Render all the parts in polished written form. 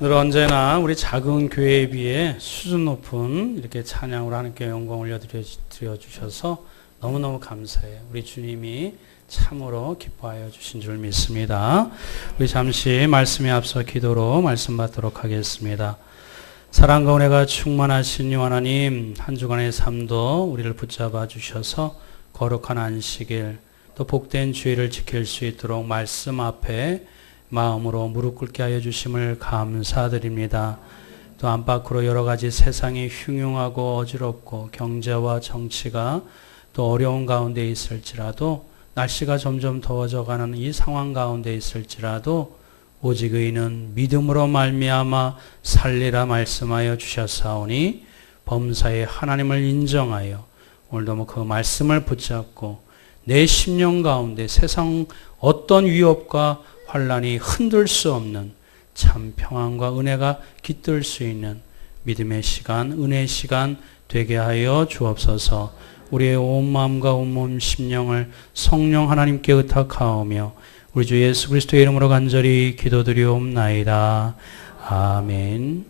늘 언제나 우리 작은 교회에 비해 수준 높은 이렇게 찬양으로 하나님께 영광 올려드려 주셔서 너무너무 감사해요. 우리 주님이 참으로 기뻐하여 주신 줄 믿습니다. 우리 잠시 말씀에 앞서 기도로 말씀 받도록 하겠습니다. 사랑과 은혜가 충만하신 하나님, 한 주간의 삶도 우리를 붙잡아 주셔서 거룩한 안식일 또 복된 주일을 지킬 수 있도록 말씀 앞에 마음으로 무릎 꿇게 하여 주심을 감사드립니다. 또 안팎으로 여러 가지 세상이 흉흉하고 어지럽고 경제와 정치가 또 어려운 가운데 있을지라도 날씨가 점점 더워져가는 이 상황 가운데 있을지라도 오직 의인은 믿음으로 말미암아 살리라 말씀하여 주셨사오니 범사에 하나님을 인정하여 오늘도 그 말씀을 붙잡고 내 심령 가운데 세상 어떤 위협과 환란이 흔들 수 없는 참 평안과 은혜가 깃들 수 있는 믿음의 시간, 은혜의 시간 되게 하여 주옵소서. 우리의 온 마음과 온 몸 심령을 성령 하나님께 의탁하오며 우리 주 예수 그리스도의 이름으로 간절히 기도드리옵나이다. 아멘.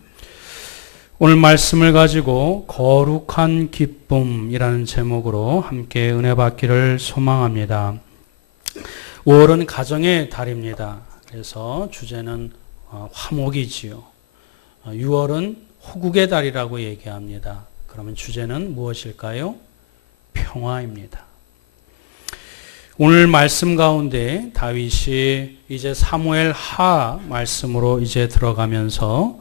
오늘 말씀을 가지고 거룩한 기쁨이라는 제목으로 함께 은혜 받기를 소망합니다. 5월은 가정의 달입니다. 그래서 주제는 화목이지요. 6월은 호국의 달이라고 얘기합니다. 그러면 주제는 무엇일까요? 평화입니다. 오늘 말씀 가운데 다윗이 이제 사무엘 하 말씀으로 이제 들어가면서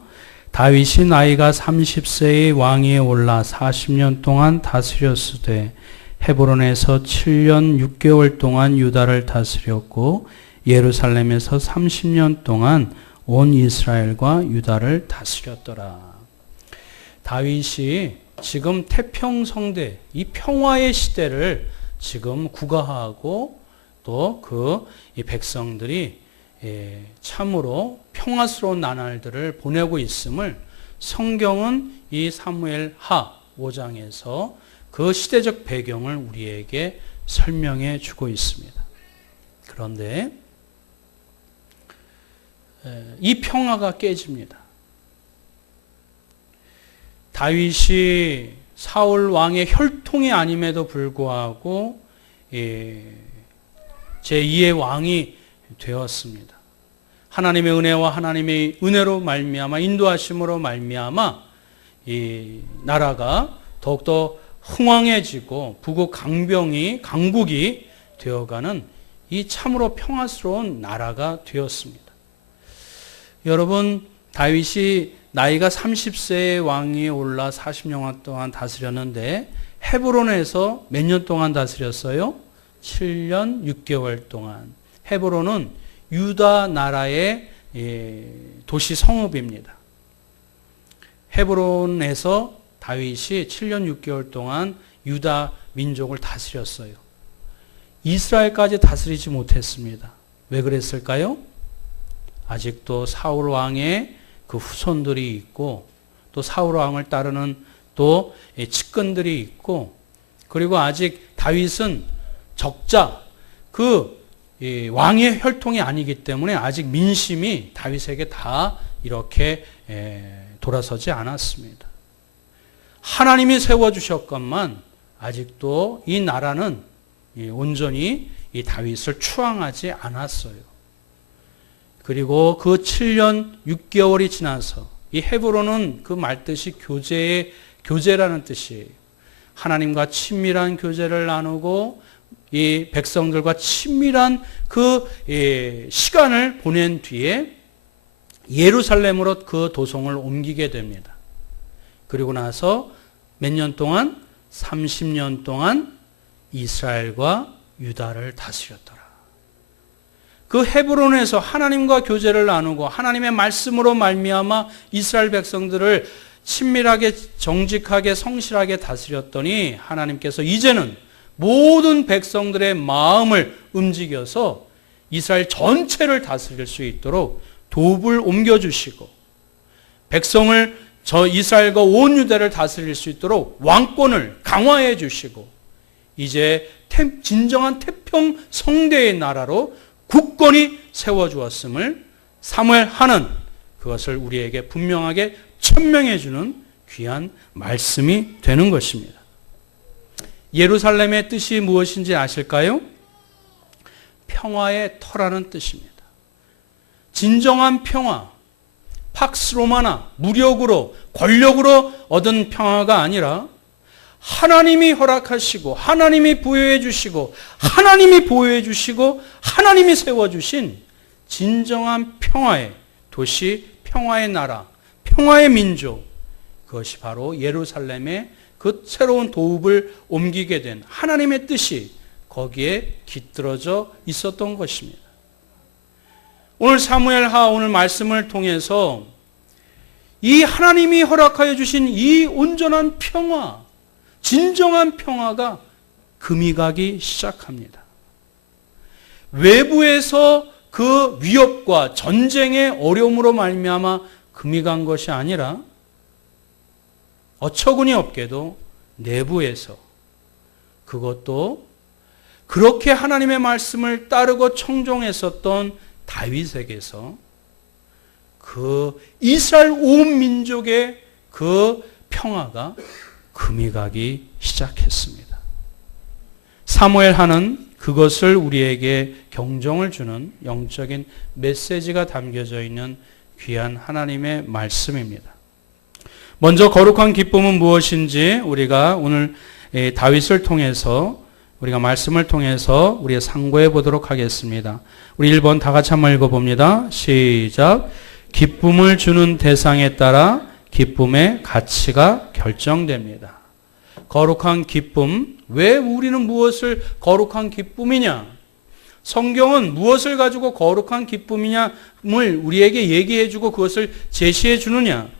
다윗이 나이가 30세의 왕위에 올라 40년 동안 다스렸으되 헤브론에서 7년 6개월 동안 유다를 다스렸고 예루살렘에서 30년 동안 온 이스라엘과 유다를 다스렸더라. 다윗이 지금 태평성대, 이 평화의 시대를 지금 구가하고 또 이 백성들이 참으로 평화스러운 나날들을 보내고 있음을 성경은 이 사무엘 하 5장에서 그 시대적 배경을 우리에게 설명해 주고 있습니다. 그런데 이 평화가 깨집니다. 다윗이 사울 왕의 혈통이 아님에도 불구하고 제2의 왕이 되었습니다. 하나님의 은혜와 하나님의 은혜로 말미암아 인도하심으로 말미암아 이 나라가 더욱더 흥왕해지고 부국 강국이 되어가는 이 참으로 평화스러운 나라가 되었습니다. 여러분, 다윗이 나이가 30세의 왕위에 올라 40년 동안 다스렸는데 헤브론에서 몇 년 동안 다스렸어요? 7년 6개월 동안. 헤브론은 유다 나라의 도시 성읍입니다. 헤브론에서 다윗이 7년 6개월 동안 유다 민족을 다스렸어요. 이스라엘까지 다스리지 못했습니다. 왜 그랬을까요? 아직도 사울 왕의 그 후손들이 있고 또 사울 왕을 따르는 또 측근들이 있고 그리고 아직 다윗은 적자 그 왕의 혈통이 아니기 때문에 아직 민심이 다윗에게 다 이렇게 돌아서지 않았습니다. 하나님이 세워주셨건만 아직도 이 나라는 온전히 이 다윗을 추앙하지 않았어요. 그리고 그 7년 6개월이 지나서 이 헤브론은 그 말뜻이 교제라는 뜻이에요. 하나님과 친밀한 교제를 나누고 이 백성들과 친밀한 그 시간을 보낸 뒤에 예루살렘으로 그 도성을 옮기게 됩니다. 그리고 나서 몇 년 동안? 30년 동안 이스라엘과 유다를 다스렸더라. 그 헤브론에서 하나님과 교제를 나누고 하나님의 말씀으로 말미암아 이스라엘 백성들을 친밀하게 정직하게 성실하게 다스렸더니 하나님께서 이제는 모든 백성들의 마음을 움직여서 이스라엘 전체를 다스릴 수 있도록 도읍을 옮겨주시고 백성을 이스라엘과 온 유다를 다스릴 수 있도록 왕권을 강화해 주시고 이제 진정한 태평 성대의 나라로 굳건히 세워주었음을 사무엘 하는 그것을 우리에게 분명하게 천명해 주는 귀한 말씀이 되는 것입니다. 예루살렘의 뜻이 무엇인지 아실까요? 평화의 터라는 뜻입니다. 진정한 평화, 팍스 로마나 무력으로 권력으로 얻은 평화가 아니라 하나님이 허락하시고 하나님이 부여해 주시고 하나님이 보호해 주시고 하나님이 세워주신 진정한 평화의 도시, 평화의 나라, 평화의 민족, 그것이 바로 예루살렘의 그 새로운 도읍을 옮기게 된 하나님의 뜻이 거기에 깃들어져 있었던 것입니다. 오늘 사무엘하 오늘 말씀을 통해서 이 하나님이 허락하여 주신 이 온전한 평화, 진정한 평화가 금이 가기 시작합니다. 외부에서 그 위협과 전쟁의 어려움으로 말미암아 금이 간 것이 아니라 어처구니 없게도 내부에서, 그것도 그렇게 하나님의 말씀을 따르고 청종했었던 다윗에게서 그 이스라엘 온 민족의 그 평화가 금이 가기 시작했습니다. 사무엘하는 그것을 우리에게 경종을 주는 영적인 메시지가 담겨져 있는 귀한 하나님의 말씀입니다. 먼저 거룩한 기쁨은 무엇인지 우리가 오늘 다윗을 통해서, 우리가 말씀을 통해서 우리가 상고해 보도록 하겠습니다. 우리 1번 다 같이 한번 읽어봅니다. 시작. 기쁨을 주는 대상에 따라 기쁨의 가치가 결정됩니다. 거룩한 기쁨, 왜 우리는 무엇을 거룩한 기쁨이냐? 성경은 무엇을 가지고 거룩한 기쁨이냐를 우리에게 얘기해 주고 그것을 제시해 주느냐?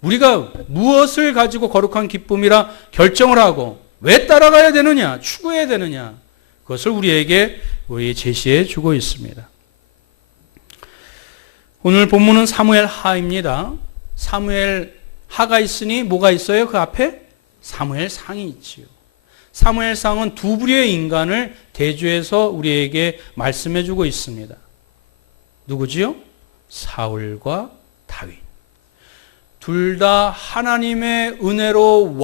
우리가 무엇을 가지고 거룩한 기쁨이라 결정을 하고 왜 따라가야 되느냐, 추구해야 되느냐, 그것을 우리에게 제시해 주고 있습니다. 오늘 본문은 사무엘 하입니다. 사무엘 하가 있으니 뭐가 있어요? 그 앞에 사무엘 상이 있지요. 사무엘 상은 두 부류의 인간을 대조해서 우리에게 말씀해 주고 있습니다. 누구지요? 사울과 다윗. 둘 다 하나님의 은혜로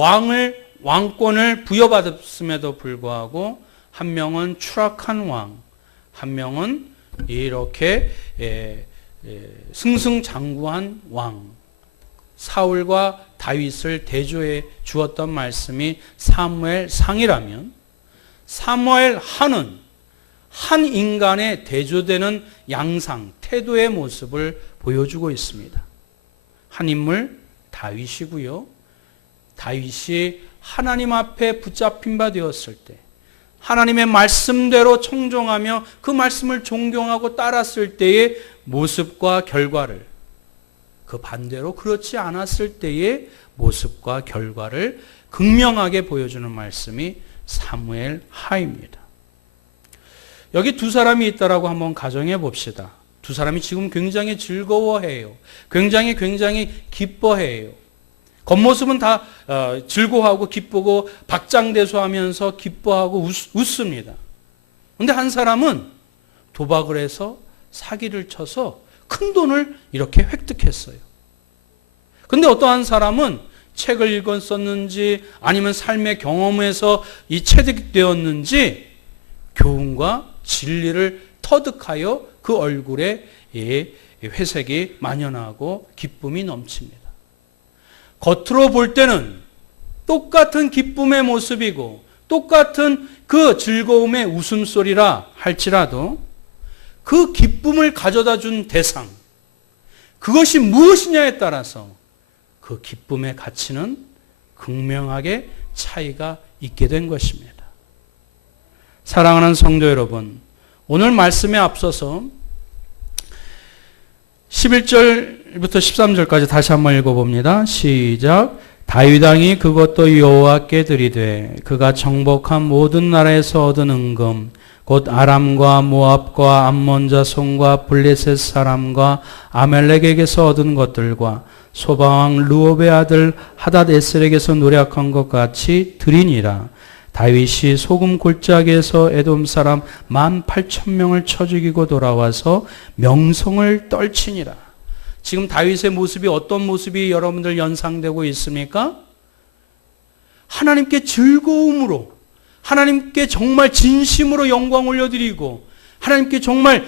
왕권을 부여받았음에도 불구하고 한 명은 추락한 왕, 한 명은 이렇게 승승장구한 왕, 사울과 다윗을 대조해 주었던 말씀이 사무엘 상이라면, 사무엘 하는 한 인간의 대조되는 양상, 태도의 모습을 보여주고 있습니다. 한 인물 다윗이고요. 다윗이 하나님 앞에 붙잡힌 바 되었을 때 하나님의 말씀대로 청종하며 그 말씀을 존경하고 따랐을 때의 모습과 결과를, 그 반대로 그렇지 않았을 때의 모습과 결과를 극명하게 보여주는 말씀이 사무엘 하입니다. 여기 두 사람이 있다라고 한번 가정해 봅시다. 두 사람이 지금 굉장히 즐거워해요. 굉장히 기뻐해요. 겉모습은 다 즐거워하고 기쁘고 박장대소하면서 기뻐하고 웃습니다. 그런데 한 사람은 도박을 해서 사기를 쳐서 큰 돈을 이렇게 획득했어요. 그런데 어떠한 사람은 책을 읽었었는지 아니면 삶의 경험에서 이 체득되었는지 교훈과 진리를 터득하여 그 얼굴에 회색이 만연하고 기쁨이 넘칩니다. 겉으로 볼 때는 똑같은 기쁨의 모습이고 똑같은 그 즐거움의 웃음소리라 할지라도 그 기쁨을 가져다 준 대상, 그것이 무엇이냐에 따라서 그 기쁨의 가치는 극명하게 차이가 있게 된 것입니다. 사랑하는 성도 여러분, 오늘 말씀에 앞서서 11절부터 13절까지 다시 한번 읽어봅니다. 시작. 다윗 왕이 그것도 여호와께 드리되 그가 정복한 모든 나라에서 얻은 은금 곧 아람과 모압과 암몬 자손과 블레셋 사람과 아멜렉에게서 얻은 것들과 소바왕 르옵의 아들 하닷에셀에게서 노력한 것 같이 드리니라. 다윗이 소금 골짜기에서 에돔 사람 18,000명을 쳐 죽이고 돌아와서 명성을 떨치니라. 지금 다윗의 모습이 어떤 모습이 여러분들 연상되고 있습니까? 하나님께 즐거움으로, 하나님께 정말 진심으로 영광 올려드리고, 하나님께 정말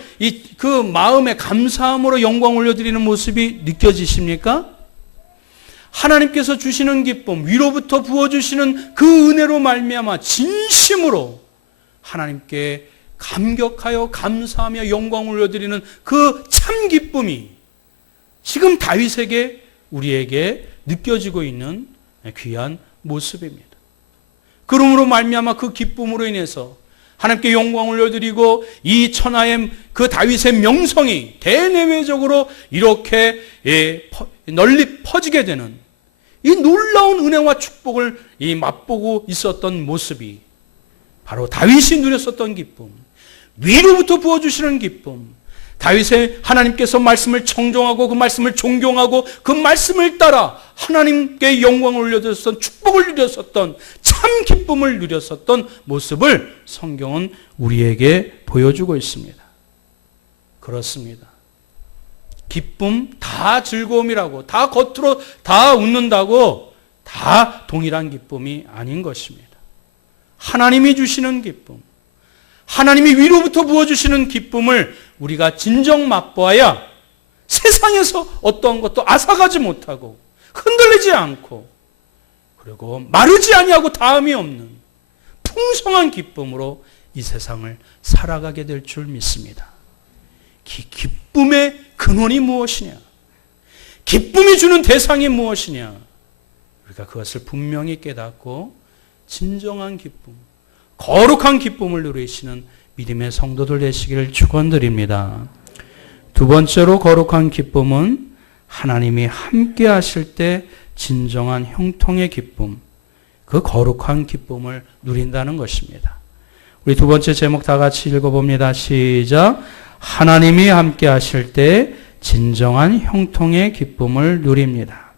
그 마음의 감사함으로 영광 올려드리는 모습이 느껴지십니까? 하나님께서 주시는 기쁨, 위로부터 부어주시는 그 은혜로 말미암아 진심으로 하나님께 감격하여 감사하며 영광 올려드리는 그 참 기쁨이 지금 다윗에게, 우리에게 느껴지고 있는 귀한 모습입니다. 그러므로 말미암아 그 기쁨으로 인해서 하나님께 영광 올려드리고 이 천하의 그 다윗의 명성이 대내외적으로 이렇게 널리 퍼지게 되는 이 놀라운 은혜와 축복을 맛보고 있었던 모습이 바로 다윗이 누렸었던 기쁨, 위로부터 부어주시는 기쁨, 다윗의 하나님께서 말씀을 청종하고 그 말씀을 존경하고 그 말씀을 따라 하나님께 영광을 올려드렸던, 축복을 누렸었던, 참 기쁨을 누렸었던 모습을 성경은 우리에게 보여주고 있습니다. 그렇습니다. 기쁨 다 즐거움이라고, 다 겉으로 다 웃는다고 다 동일한 기쁨이 아닌 것입니다. 하나님이 주시는 기쁨, 하나님이 위로부터 부어주시는 기쁨을 우리가 진정 맛보아야 세상에서 어떤 것도 앗아가지 못하고 흔들리지 않고 그리고 마르지 아니하고 다함이 없는 풍성한 기쁨으로 이 세상을 살아가게 될 줄 믿습니다. 기쁨의 근원이 무엇이냐? 기쁨이 주는 대상이 무엇이냐? 우리가 그것을 분명히 깨닫고 진정한 기쁨, 거룩한 기쁨을 누리시는 믿음의 성도들 되시기를 축원드립니다. 두 번째로 거룩한 기쁨은 하나님이 함께 하실 때 진정한 형통의 기쁨, 그 거룩한 기쁨을 누린다는 것입니다. 우리 두 번째 제목 다 같이 읽어봅니다. 시작. 하나님이 함께 하실 때 진정한 형통의 기쁨을 누립니다.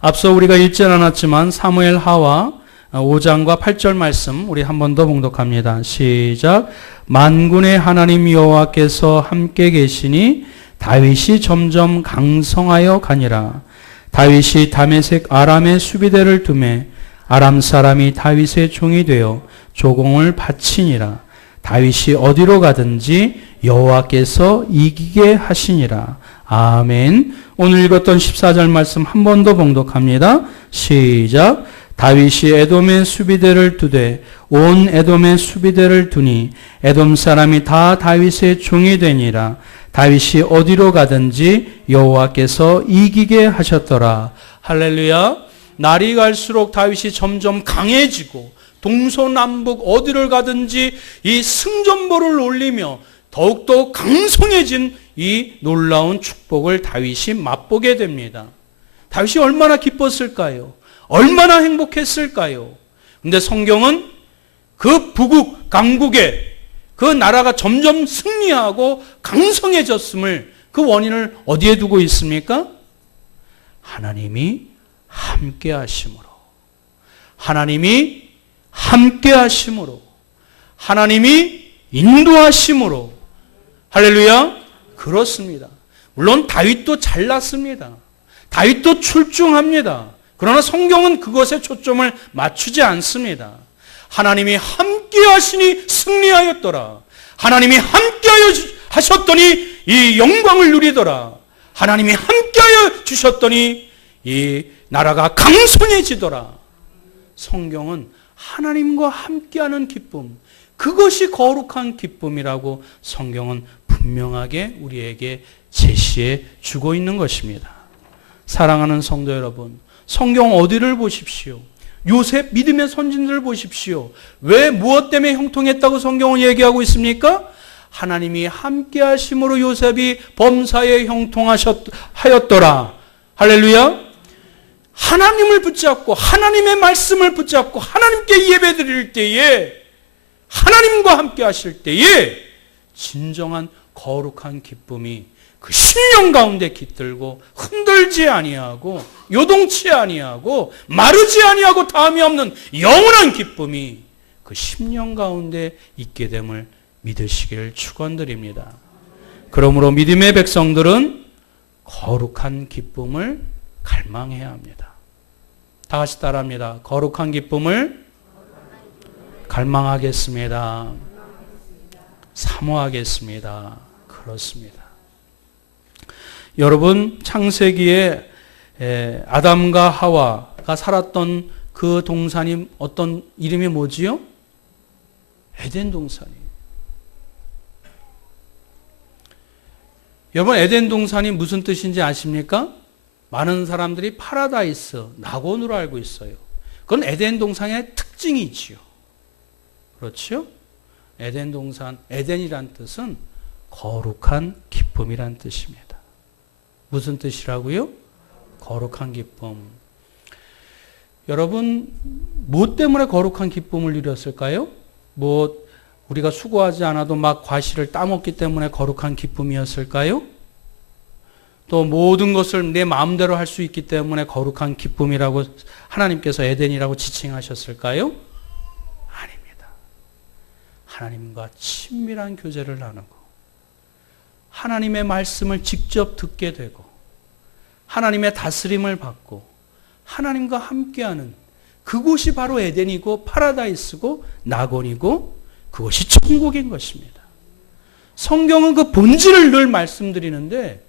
앞서 우리가 읽지 않았지만 사무엘 하와 5장과 8절 말씀 우리 한 번 더 봉독합니다. 시작. 만군의 하나님 여호와께서 함께 계시니 다윗이 점점 강성하여 가니라. 다윗이 다메섹 아람의 수비대를 두매 아람 사람이 다윗의 종이 되어 조공을 바치니라. 다윗이 어디로 가든지 여호와께서 이기게 하시니라. 아멘. 오늘 읽었던 14절 말씀 한 번 더 봉독합니다. 시작. 다윗이 에돔의 수비대를 두되 온 에돔의 수비대를 두니 에돔 사람이 다 다윗의 종이 되니라. 다윗이 어디로 가든지 여호와께서 이기게 하셨더라. 할렐루야. 날이 갈수록 다윗이 점점 강해지고 동서남북 어디를 가든지 이 승전보를 올리며 더욱더 강성해진 이 놀라운 축복을 다윗이 맛보게 됩니다. 다윗이 얼마나 기뻤을까요? 얼마나 행복했을까요? 근데 성경은 그 북국, 강국에 그 나라가 점점 승리하고 강성해졌음을, 그 원인을 어디에 두고 있습니까? 하나님이 함께 하심으로. 하나님이 함께 하심으로. 하나님이 인도하심으로. 할렐루야. 그렇습니다. 물론 다윗도 잘났습니다. 다윗도 출중합니다. 그러나 성경은 그것에 초점을 맞추지 않습니다. 하나님이 함께 하시니 승리하였더라. 하나님이 함께 하셨더니 이 영광을 누리더라. 하나님이 함께하여 주셨더니 이 나라가 강성해지더라. 성경은 하나님과 함께하는 기쁨, 그것이 거룩한 기쁨이라고 성경은 분명하게 우리에게 제시해 주고 있는 것입니다. 사랑하는 성도 여러분, 성경 어디를 보십시오. 요셉 믿음의 선진들을 보십시오. 왜 무엇 때문에 형통했다고 성경은 얘기하고 있습니까? 하나님이 함께 하심으로 요셉이 범사에 형통하였더라. 할렐루야. 하나님을 붙잡고 하나님의 말씀을 붙잡고 하나님께 예배드릴 때에, 하나님과 함께 하실 때에 진정한 거룩한 기쁨이 그 심령 가운데 깃들고 흔들지 아니하고 요동치 아니하고 마르지 아니하고 다함이 없는 영원한 기쁨이 그 심령 가운데 있게 됨을 믿으시길 축원드립니다. 그러므로 믿음의 백성들은 거룩한 기쁨을 갈망해야 합니다. 다 같이 따라합니다. 거룩한 기쁨을 갈망하겠습니다. 사모하겠습니다. 그렇습니다. 여러분, 창세기에 아담과 하와가 살았던 그 동산이 어떤 이름이 뭐지요? 에덴 동산이에요. 여러분, 에덴 동산이 무슨 뜻인지 아십니까? 많은 사람들이 파라다이스, 낙원으로 알고 있어요. 그건 에덴 동산의 특징이지요. 그렇죠? 에덴 동산, 에덴이란 뜻은 거룩한 기쁨이란 뜻입니다. 무슨 뜻이라고요? 거룩한 기쁨. 여러분, 뭐 때문에 거룩한 기쁨을 누렸을까요? 우리가 수고하지 않아도 막 과실을 따먹기 때문에 거룩한 기쁨이었을까요? 또 모든 것을 내 마음대로 할 수 있기 때문에 거룩한 기쁨이라고 하나님께서 에덴이라고 지칭하셨을까요? 아닙니다. 하나님과 친밀한 교제를 나누고 하나님의 말씀을 직접 듣게 되고 하나님의 다스림을 받고 하나님과 함께하는 그곳이 바로 에덴이고 파라다이스고 낙원이고 그것이 천국인 것입니다. 성경은 그 본질을 늘 말씀드리는데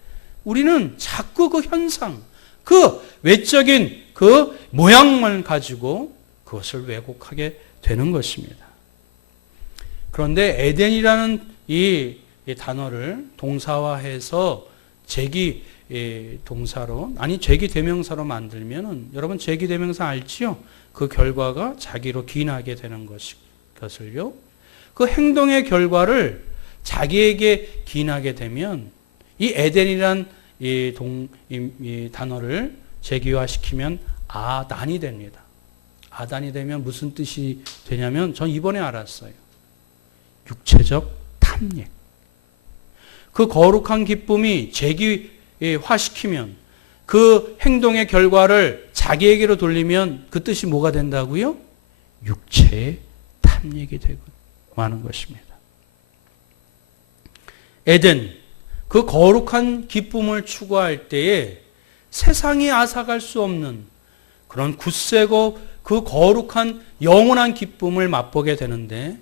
우리는 자꾸 그 현상, 그 외적인 그 모양만 가지고 그것을 왜곡하게 되는 것입니다. 그런데 에덴이라는 이 단어를 동사화해서 제기 동사로, 아니 제기 대명사로 만들면은 여러분 제기 대명사 알지요? 그 결과가 자기로 기인하게 되는 것을요. 그 행동의 결과를 자기에게 기인하게 되면 이 에덴이란 이 단어를 제기화시키면 아단이 됩니다. 아단이 되면 무슨 뜻이 되냐면 전 이번에 알았어요. 육체적 탐닉. 그 거룩한 기쁨이 제기화시키면 그 행동의 결과를 자기에게로 돌리면 그 뜻이 뭐가 된다고요? 육체의 탐닉이 되고 하는 것입니다. 에덴, 그 거룩한 기쁨을 추구할 때에 세상이 앗아갈 수 없는 그런 굳세고 그 거룩한 영원한 기쁨을 맛보게 되는데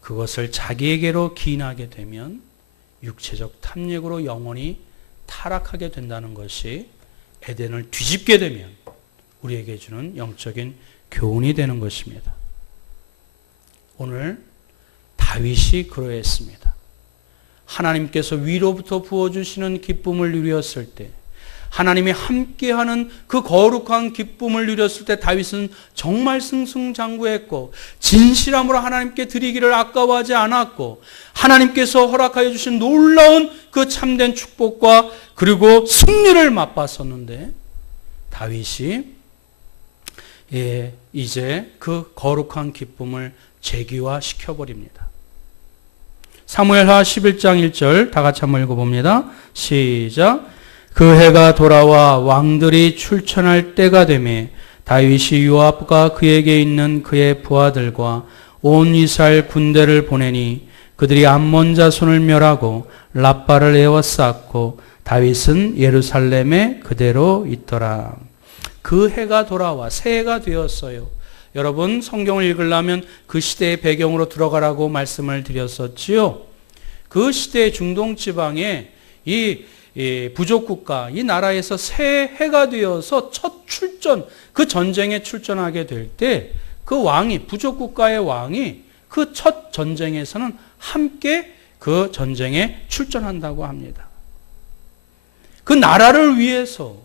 그것을 자기에게로 기인하게 되면 육체적 탐닉으로 영원히 타락하게 된다는 것이 에덴을 뒤집게 되면 우리에게 주는 영적인 교훈이 되는 것입니다. 오늘 다윗이 그러했습니다. 하나님께서 위로부터 부어주시는 기쁨을 누렸을 때, 하나님이 함께하는 그 거룩한 기쁨을 누렸을 때 다윗은 정말 승승장구했고 진실함으로 하나님께 드리기를 아까워하지 않았고 하나님께서 허락하여 주신 놀라운 그 참된 축복과 그리고 승리를 맛봤었는데 다윗이 이제 그 거룩한 기쁨을 제기화시켜버립니다. 사무엘하 11장 1절 다 같이 한번 읽어봅니다. 시작. 그 해가 돌아와 왕들이 출전할 때가 되매 다윗이 요압과 그에게 있는 그의 부하들과 온 이스라엘 군대를 보내니 그들이 암몬 자손을 멸하고 랍바를 에워쌌고 다윗은 예루살렘에 그대로 있더라. 그 해가 돌아와 새해가 되었어요. 여러분 성경을 읽으려면 그 시대의 배경으로 들어가라고 말씀을 드렸었지요. 그 시대의 중동 지방에 이 부족국가, 이 나라에서 새 해가 되어서 첫 출전, 그 전쟁에 출전하게 될 때 그 왕이, 부족국가의 왕이 그 첫 전쟁에서는 함께 그 전쟁에 출전한다고 합니다. 그 나라를 위해서,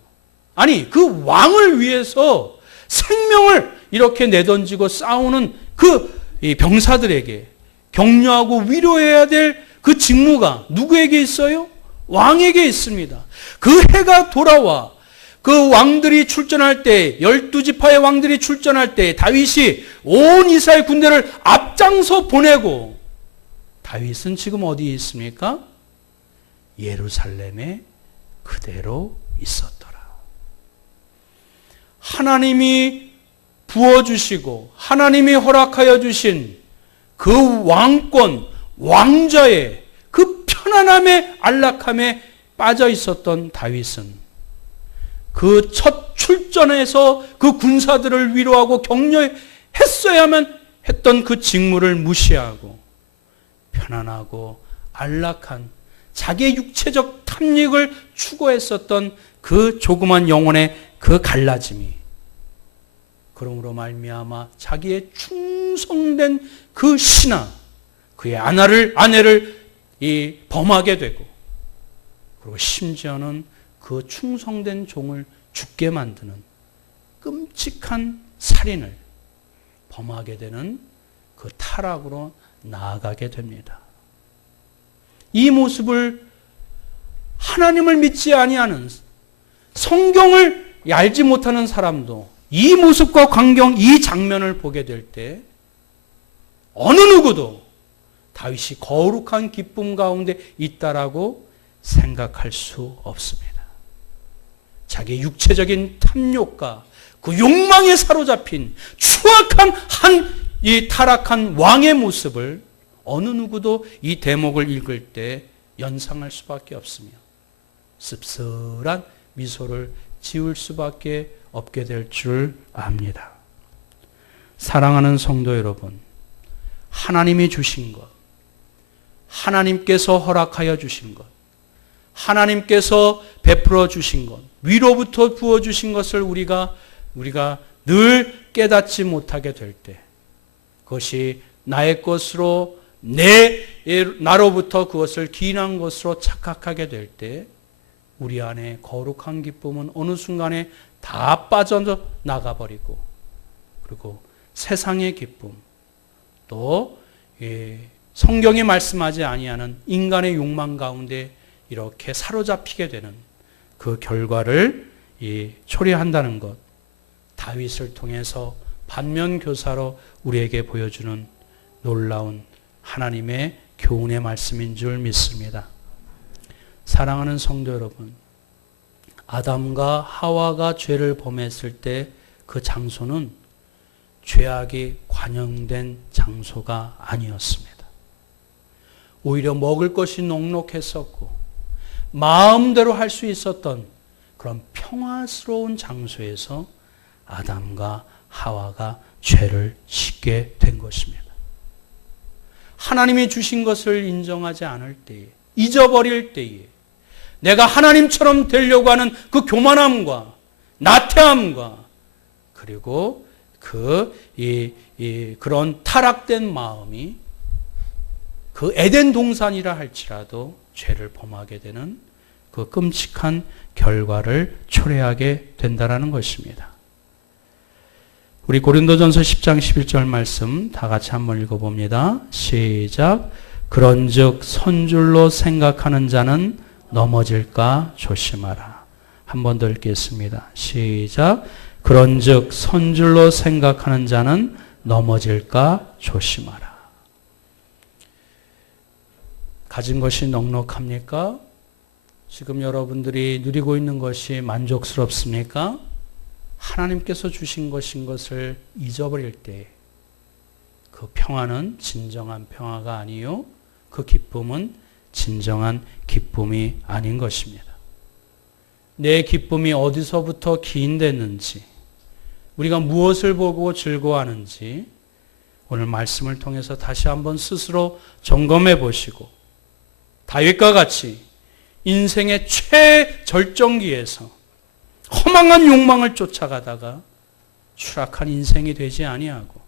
아니 그 왕을 위해서 생명을 이렇게 내던지고 싸우는 그 병사들에게 격려하고 위로해야 될 그 직무가 누구에게 있어요? 왕에게 있습니다. 그 해가 돌아와 그 왕들이 출전할 때 12지파의 왕들이 출전할 때 다윗이 온 이스라엘 군대를 앞장서 보내고 다윗은 지금 어디에 있습니까? 예루살렘에 그대로 있었더라. 하나님이 부어주시고 하나님이 허락하여 주신 그 왕권, 왕자의 그 편안함에 안락함에 빠져 있었던 다윗은 그 첫 출전에서 그 군사들을 위로하고 격려했어야만 했던 그 직무를 무시하고 편안하고 안락한 자기의 육체적 탐닉을 추구했었던 그 조그만 영혼의 그 갈라짐이 그러므로 말미암아 자기의 충성된 그 신하, 그의 아내를 범하게 되고, 그리고 심지어는 그 충성된 종을 죽게 만드는 끔찍한 살인을 범하게 되는 그 타락으로 나아가게 됩니다. 이 모습을 하나님을 믿지 아니하는, 성경을 알지 못하는 사람도 이 모습과 이 장면을 보게 될 때 어느 누구도 다윗이 거룩한 기쁨 가운데 있다라고 생각할 수 없습니다. 자기의 육체적인 탐욕과 그 욕망에 사로잡힌 추악한 이 타락한 왕의 모습을 어느 누구도 이 대목을 읽을 때 연상할 수밖에 없으며 씁쓸한 미소를 지을 수밖에 없게 될 줄 압니다. 사랑하는 성도 여러분, 하나님이 주신 것, 하나님께서 허락하여 주신 것, 하나님께서 베풀어 주신 것, 위로부터 부어 주신 것을 우리가 늘 깨닫지 못하게 될 때, 그것이 나의 것으로 나로부터 그것을 기인한 것으로 착각하게 될 때, 우리 안에 거룩한 기쁨은 어느 순간에 다 빠져나가버리고, 그리고 세상의 기쁨, 또 성경이 말씀하지 아니하는 인간의 욕망 가운데 이렇게 사로잡히게 되는 그 결과를 초래한다는 것, 다윗을 통해서 반면교사로 우리에게 보여주는 놀라운 하나님의 교훈의 말씀인 줄 믿습니다. 사랑하는 성도 여러분, 아담과 하와가 죄를 범했을 때 그 장소는 죄악이 관영된 장소가 아니었습니다. 오히려 먹을 것이 넉넉했었고 마음대로 할 수 있었던 그런 평화스러운 장소에서 아담과 하와가 죄를 짓게 된 것입니다. 하나님이 주신 것을 인정하지 않을 때에, 잊어버릴 때에, 내가 하나님처럼 되려고 하는 그 교만함과 나태함과, 그리고 그런 타락된 마음이 그 에덴 동산이라 할지라도 죄를 범하게 되는 그 끔찍한 결과를 초래하게 된다는 것입니다. 우리 고린도전서 10장 11절 말씀 다 같이 한번 읽어봅니다. 시작. 그런즉 선줄로 생각하는 자는 넘어질까 조심하라. 한 번 더 읽겠습니다. 시작. 그런즉 선줄로 생각하는 자는 넘어질까 조심하라. 가진 것이 넉넉합니까? 지금 여러분들이 누리고 있는 것이 만족스럽습니까? 하나님께서 주신 것인 것을 잊어버릴 때 그 평화는 진정한 평화가 아니요, 그 기쁨은 진정한 기쁨이 아닌 것입니다. 내 기쁨이 어디서부터 기인됐는지, 우리가 무엇을 보고 즐거워하는지 오늘 말씀을 통해서 다시 한번 스스로 점검해 보시고, 다윗과 같이 인생의 최절정기에서 허망한 욕망을 쫓아가다가 추락한 인생이 되지 아니하고,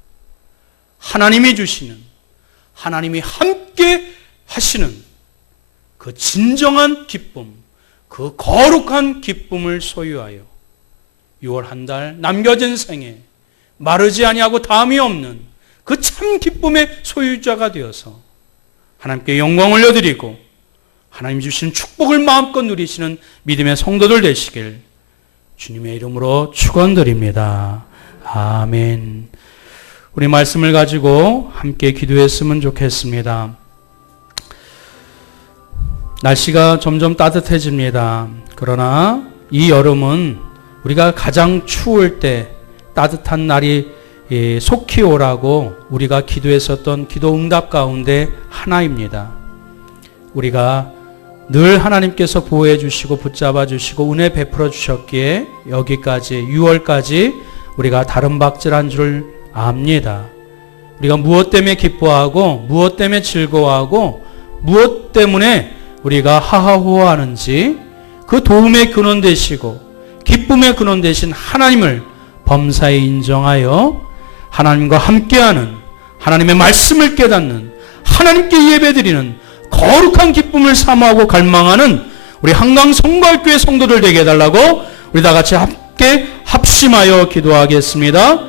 하나님이 주시는, 하나님이 함께 하시는 그 진정한 기쁨, 그 거룩한 기쁨을 소유하여 6월 한 달 남겨진 생에 마르지 아니하고 담이 없는 그 참 기쁨의 소유자가 되어서 하나님께 영광 올려드리고 하나님 주신 축복을 마음껏 누리시는 믿음의 성도들 되시길 주님의 이름으로 축원드립니다. 아멘. 우리 말씀을 가지고 함께 기도했으면 좋겠습니다. 날씨가 점점 따뜻해집니다. 그러나 이 여름은 우리가 가장 추울 때 따뜻한 날이 속히 오라고 우리가 기도했었던 기도 응답 가운데 하나입니다. 우리가 늘 하나님께서 보호해 주시고 붙잡아 주시고 은혜 베풀어 주셨기에 여기까지 6월까지 우리가 다른 박질한 줄 압니다. 우리가 무엇 때문에 기뻐하고 무엇 때문에 즐거워하고 무엇 때문에 우리가 하하호호하는지 그 도움의 근원 되시고 기쁨의 근원 되신 하나님을 범사에 인정하여 하나님과 함께하는 하나님의 말씀을 깨닫는 하나님께 예배드리는 거룩한 기쁨을 사모하고 갈망하는 우리 한강 성곽교회 성도들 되게 해달라고 우리 다 같이 함께 합심하여 기도하겠습니다.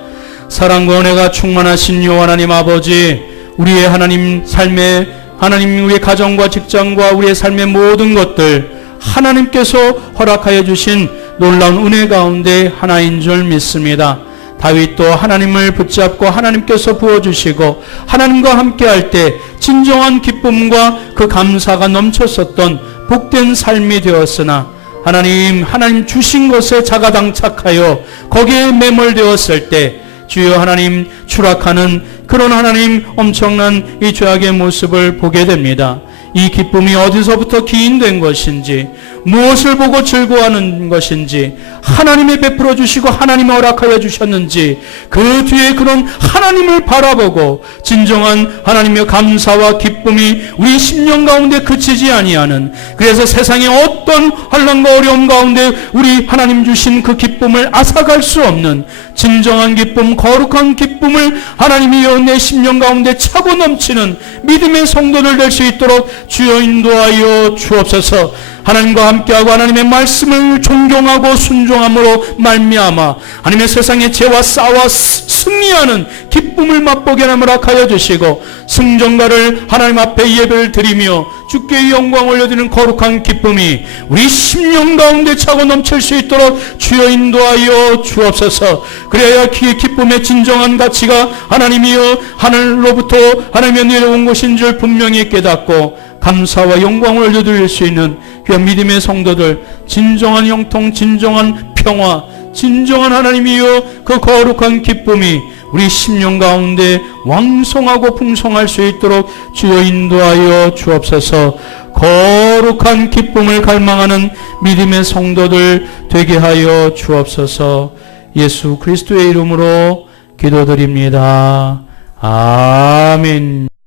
사랑과 은혜가 충만하신 여호와 하나님 아버지, 우리의 하나님 삶에 하나님 우리의 가정과 직장과 우리의 삶의 모든 것들 하나님께서 허락하여 주신 놀라운 은혜 가운데 하나인 줄 믿습니다. 다윗도 하나님을 붙잡고 하나님께서 부어주시고 하나님과 함께할 때 진정한 기쁨과 그 감사가 넘쳤었던 복된 삶이 되었으나 하나님 주신 것에 자가당착하여 거기에 매몰되었을 때 주여 하나님 추락하는 그런 하나님 엄청난 이 죄악의 모습을 보게 됩니다. 이 기쁨이 어디서부터 기인된 것인지 무엇을 보고 즐거워하는 것인지 하나님이 베풀어 주시고 하나님이 허락하여 주셨는지 그 뒤에 그런 하나님을 바라보고 진정한 하나님의 감사와 기쁨이 우리 심령 가운데 그치지 아니하는, 그래서 세상의 어떤 환난과 어려움 가운데 우리 하나님 주신 그 기쁨을 앗아갈 수 없는 진정한 기쁨, 거룩한 기쁨을 하나님이 내 심령 가운데 차고 넘치는 믿음의 성도들 될 수 있도록 주여 인도하여 주옵소서. 하나님과 함께하고 하나님의 말씀을 존경하고 순종함으로 말미암아 하나님의 세상의 죄와 싸워 승리하는 기쁨을 맛보게 하여 주시고 승전가를 하나님 앞에 예배를 드리며 주께 영광을 올려드리는 거룩한 기쁨이 우리 심령 가운데 차고 넘칠 수 있도록 주여 인도하여 주옵소서. 그래야 기쁨의 진정한 가치가 하나님이여 하늘로부터 하나님이 내려온 것인 줄 분명히 깨닫고 감사와 영광을 올려드릴 수 있는 귀한 믿음의 성도들, 진정한 형통, 진정한 평화, 진정한 하나님이여 그 거룩한 기쁨이 우리 심령 가운데 왕성하고 풍성할 수 있도록 주여 인도하여 주옵소서. 거룩한 기쁨을 갈망하는 믿음의 성도들 되게 하여 주옵소서. 예수 그리스도의 이름으로 기도드립니다. 아멘.